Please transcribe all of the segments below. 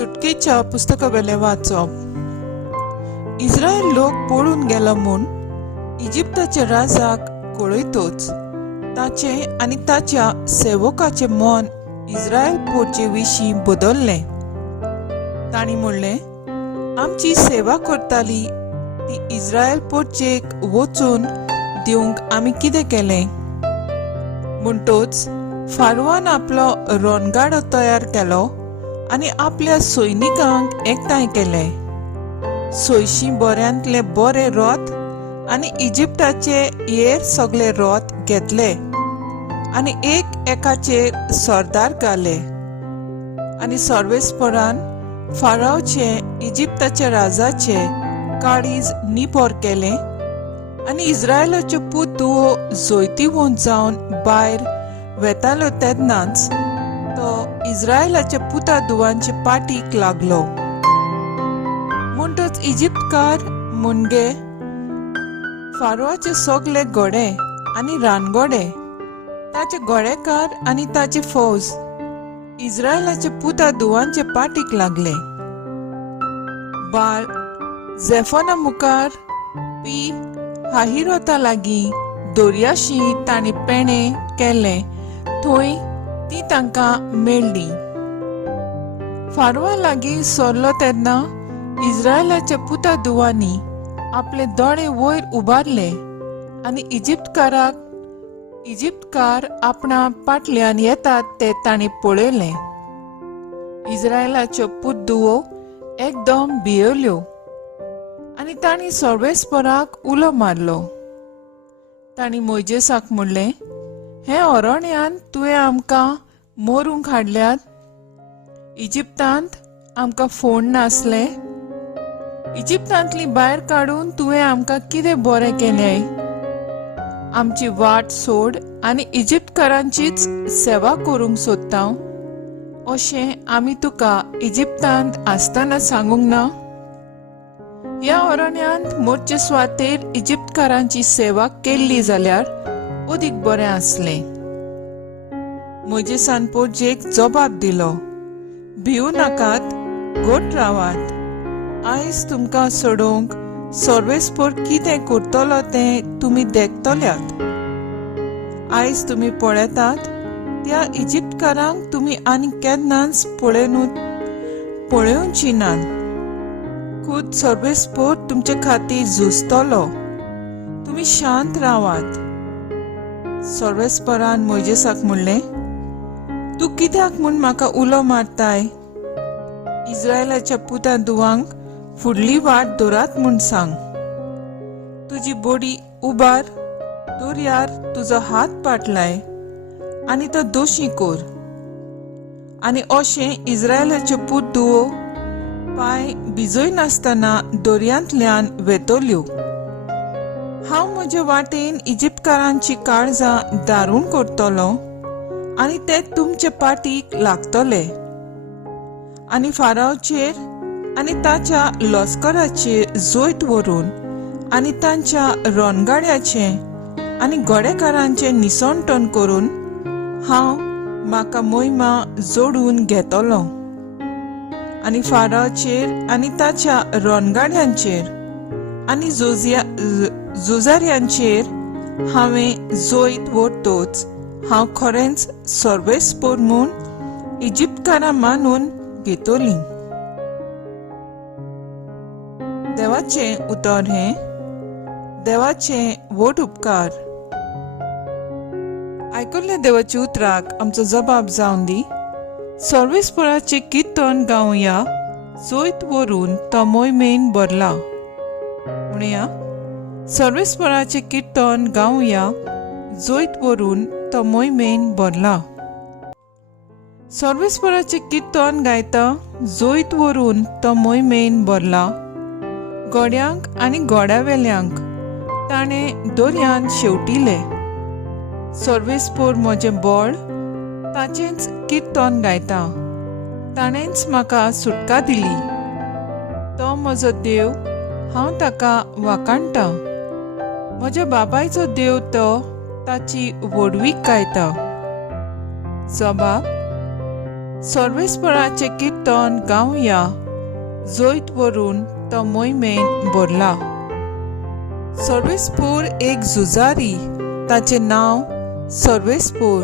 सुटकेच्या पुस्तकावेले वाचप। इस्रायल लोक पळून गेलो म्हूण इजिप्ताच्या राजाक कळयतच ताचे आनी ताच्या सेवकाचे मन इस्रायल पोरचे विशीं बदललें। तांणी म्हणलें, आमची सेवा करताली ती इस्रायल पोरचेक वचून दिवंक आमी कितें केलें? म्हणटच फारवान आपलो रणगाडो तयार केलो आनी आपल्या सैनिकांक एकठांय केले। 600 बऱ्यांतले बरे रथ आनी इजिप्ताचे हेर सगळे रथ घेतले आनी एकाचेर सरदार घाले। आनी सर्वेस्परान फारावचे इजिप्ताच्या राजाचे काळीज निपोर केले आनी इस्रायलाच्यो पूत धुवो जोयती वोन जावन भायर वेताल्यो तेन्नाच तो इस्रायलाच्या पुता धुवांचे पाटीक लागलो। म्हणटच इजिप्तकार मुणगे फारोवाचे सगळे घोडे आनी रानगोडे, ताचे घोडेकार आनी ताची फौज इस्रायलाच्या पुता धुवांचे पाटीक लागले। बाळ झेफोना मुखार पी हाहिरोता लागीं दर्याशी तांणी पेणे केले, थंय ती तांकां मेळ्ळी। फारवा लागीं सरलो तेन्ना इस्रायलाच्या पुता धुवांनी आपले दोळे वयर उबारले आनी इजिप्तकार आपणा पाटल्यान येतात ते तांणी पळयले। इस्रायलाच्यो पूत धुवो एकदम भियेल्यो आनी तांणी सर्वेस्पराक उलो मारलो। तांणी मोइजेसाक म्हणलें, हे अरण्यान तुवें आमकां मरूंक हाडल्यात? इजिप्तांत आमकां फोण नासले? इजिप्तांतली भायर काडून तुवें आमकां कितें बरें केलें? आमची वाट सोड आनी इजिप्तकारांचीच सेवा करूंक सोदता अशें आमी तुका इजिप्तांत आसतना सांगूंक ना? ह्या अरण्यांत मोर्चे सुवातेर इजिप्तकारांची सेवा केल्ली जाल्यार अदीक बरें आसलें। मोइजेसान पोरजेक जबाब दिलो, भिवू नाकात, घोट रावात। आयज तुमकां सोडूंक सर्वेस्पोर कितें करतलो तें तुमी देखतल्यात। आयज तुमी पळयतात त्या इजिप्तकारांक तुमी आनी केन्नाच पळयोवची नात। खुद सर्वेस्पोर तुमचे खातीर झुजतलो, तुमी शांत रावात। सर्वेस्परान मोइजेसाक म्हणलें, तूं कित्याक म्हूण म्हाका उलो मारताय? इस्रायलाच्या पुता धुवांक फुडली वाट दोरात म्हूण सांग। तुजी बॉडी उबार, दोरयार तुजो हात पाटलाय आनी तो दोशी कोर। आनी अशें इस्रायलाच्यो पूत धुवो पांय भिजय नासतना दर्यांतल्यान वेतल्यो। हांव म्हजे वाटेन इजिप्तकारांची काळजां दारूण करतलो आनी ते तुमचे पाटीक लागतले। आनी फारावचेर आनी ताच्या लस्कराचेर जोयत व्हरून आनी तांच्या रणगाड्याचे आनी घोडेकारांचे निसंटण करून हांव म्हाका मोहिमा जोडून घेतलो। आनी फारावचेर आनी ताच्या रणगाड्यांचेर आनी झुजाऱ्यांचेर हांवें जोयत व्हरतोच हांव खरेंच सर्वेस्पोर म्हूण इजिप्तकारां मानून घेतली। देवाचें उतर हें, देवाचें व्हड उपकार। आयकल्ल्या देवाच्या उतराक आमचो जबाब जावन दी। सर्वेस्पराचें किर्तन गावया, जोयत व्हरून तो मोहिमेन भरला। म्हणया, सर्वेस्पराचें किर्तन गावया, जोयत व्हरून तो मोहिमेन भरला। सर्वेस्पराचें किर्तन गायता, जोयत व्हरून तो मोहिमेन भरला। घोड्यांक आनी घोड्यावेल्यांक ताणें दर्यान शेवटिले। सर्वेस्पोर म्हजें बळ, ताचेंच किर्तन गायता। ताणेंच म्हाका सुटका दिली। तो म्हजो देव, हांव ताका वाखाणटा। म्हज्या बापायचो देव तो, ताची व्हडवीक गायता। जबाब, सर्वेस्पराचे कीर्तन गावया, जोईत वरून तो मोहिमेन भरला. सर्वेस्पूर एक झुजारी, ताचे नाव सर्वेस्पूर.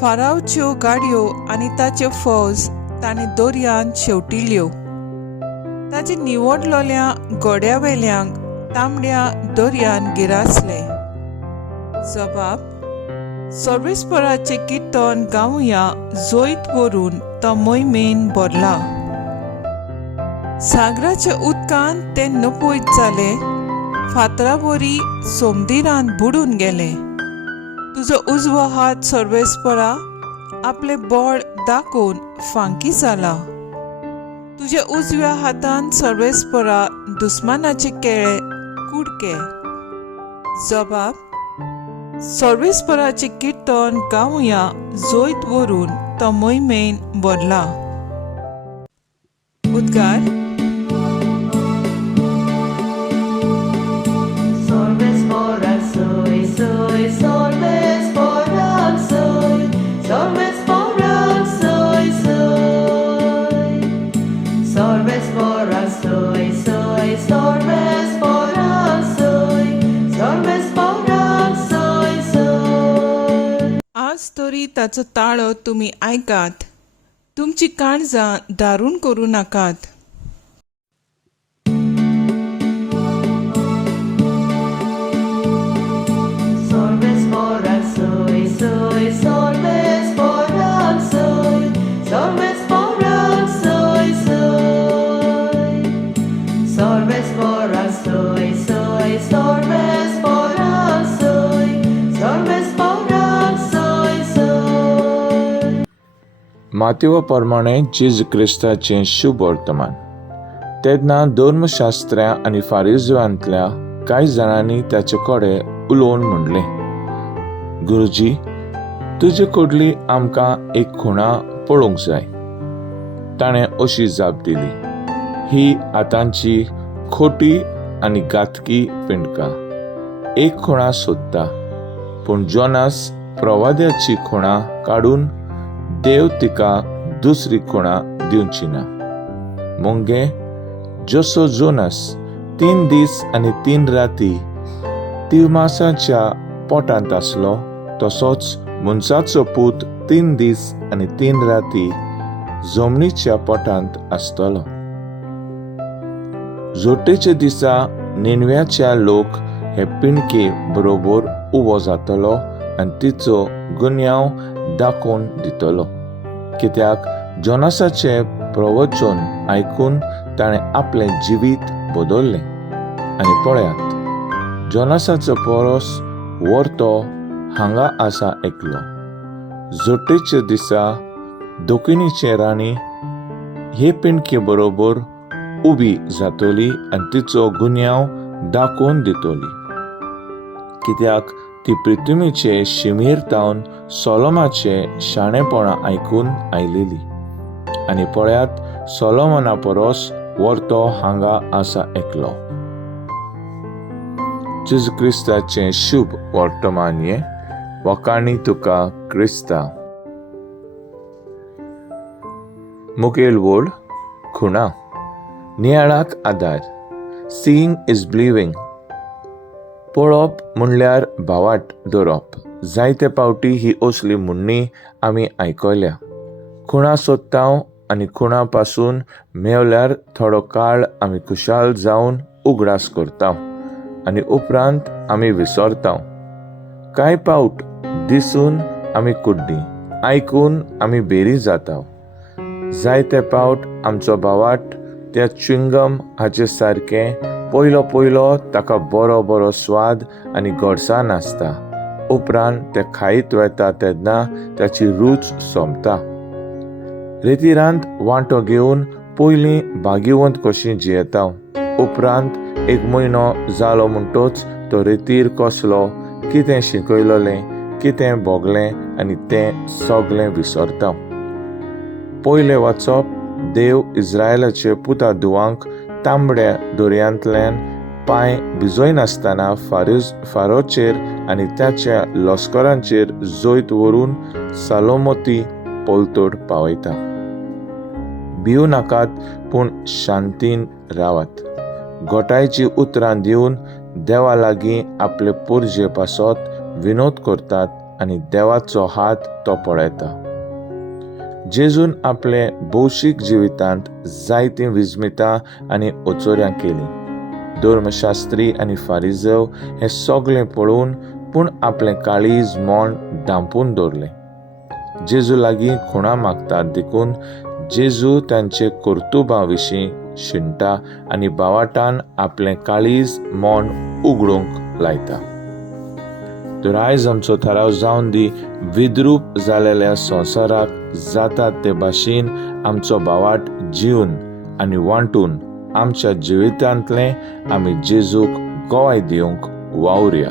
फारावच्यो गाडयो आनी ताच्यो फौज ताणें दर्यांत शेवटिल्ल्यो. ताचे निवडलोल्या गोड्यावेल्यांक तांबड्या दर्यान गिरासले. जबाब: सर्वेस्पराचे कीर्तन गावया, जोईत वरून तो मोहिमेन भरला. सागराच्या उदकांत ते नपयत जाले, फातरावरी सोमदिरांत बुडून गेले. तुजो उजवो हात सर्वेस्परा आपले बळ दाखोवन फांकी जाला. तुज्या उजव्या हातान सर्वेस्परा दुस्मानाचे केळे कुडके. जबाब: सर्वेस्पराचे कीर्तन गावया, जोईत वरून तो मोहिमेन भरला. उद्गार: Sorvespora soy, soy, sorvespora soy, sorvespora soy, soy. Sorvespora soy, soy, sorvespora soy, sorvespora soy, soy. आज तरी ताचो ताळो तुमी आयकात, तुमची काळजां दारूण करूं नाकात. Sorvespora soy, soy, sorvespora soy, sorvespora soy, soy. Sorvespora soy, soy, sorvespora soy, sorvespora soy, soy. मातेवा प्रमाणे जेजू क्रिस्ताचें शुभ वर्तमान. तेन्ना धर्मशास्त्र्यां आनी फारिझेवांतल्या कांय जाणांनी ताचे कडेन उलोवन म्हणलें, गुरुजी, तुजे कडली आमकां एक खुणा पळोवंक जाय. ताणें अशी जाप दिली, ही आतांची खोटी आनी घातकी पिणकां एक खुणा सोदता, पूण जोनास प्रवाद्याची खुणा काडून देव तिका दुसरी खुणा दिवची ना. मुंगे जसो जोनास 3 दीस आनी 3 राती तिळमासाच्या पोटांत आसलो, तसोच मनशाचो पूत 3 दीस आनी 3 राती जमनीच्या पोटांत आसतलो. जोटेच्या दिसा निनव्याच्या लोक हे पिणके बरोबर उबो जातलो आनी तिचो गुन्यांव दाखोवन दितलो, कित्याक जोनासाचे प्रवचन आयकून ताणें आपलें जिवीत बदल्लें. आनी पळयात, जोनासाचो परस वर्तो हांगा आसा एकलो. जोटेच्या दिसा दोखिणीचे राणी हे पिणके बरोबर उबी जातली आनी तिचो गुन्यांव दाखोवन दितली, कित्याक ती पृथ्वीचे शिमेर सोलोमाचे शाणेपणां आयकून आयलेली. आनी पळयात, सोलोमोना परस वर्तो हांगा आसा एकलो. जेजू क्रिस्ताचें शुभ वर्तमान हें. वकाणी तुका क्रिस्ता. मुखेल वड खुणा. नियाळाक आदार. Seeing is believing. पळोवप म्हणल्यार भावाट धरप. जायते फावटी ही असली म्हणणी आमी आयकल्या. खुणा सोदतांव आनी खुणा पासून मेवल्यार थोडो काळ आमी खुशाल जावन उगडास करतांव आनी उपरांत आमी विसरतांव. कांय फावट दिसून आमी कुड्डी, आयकून आमी बेरी जातांव. जायते फावट आमचो भावाट त्या च्युइंगम हाचे सारकें पयलो ताका बरो स्वाद आनी गोडसाण आसता. उपरांत ते खायत वेता तेन्ना ताची रूच सोंपता. रेतीरांत वांटो घेवन पयलीं भाग्यवंत कशीं जियेतांव. उपरांत 1 म्हयनो जालो म्हणटच तो रेतीर कसलो, कितें शिकयलोलें, कितें भोगलें आनी तें सगलें विसरतांव. पयलें वचप देव इस्रायलाचे पुता धुवांक तांबड्या दर्यांतल्यान पांय भिजोयनासतना फारोचेर आनी त्याच्या लश्करांचेर जोयत व्हरून सालोमोती पलतोड पावयता. भिवू नाकात पूण शांतीन रावात. गोठायची उतरां दिवन देवा लागीं आपले पुरजे पासत विनोद करतात आनी देवाचो हात तो पळयता. जेजून आपले भौशीक जिवितांत जायतीं विजमितां आनी ओचोऱ्यां केलीं. धर्मशास्त्री आनी फारिजव हें सगळें पळोवन पूण आपलें काळीज मोन धांपून दवरलें. जेजू लागीं खुणां मागतात देखून जेजू तांचे कर्तुबां विशीं शिणटा आनी बावाटान आपलें काळीज मोन उगडूंक लायता. तर आयज आमचो थाराव जावन दी विद्रूप जालेल्या संवसाराक जाता ते भाशेन आमचो बावाट जिवन आनी वांटून आमच्या जिवितांतलें आमी जेजूक गोवाय दिवंक वावुरया.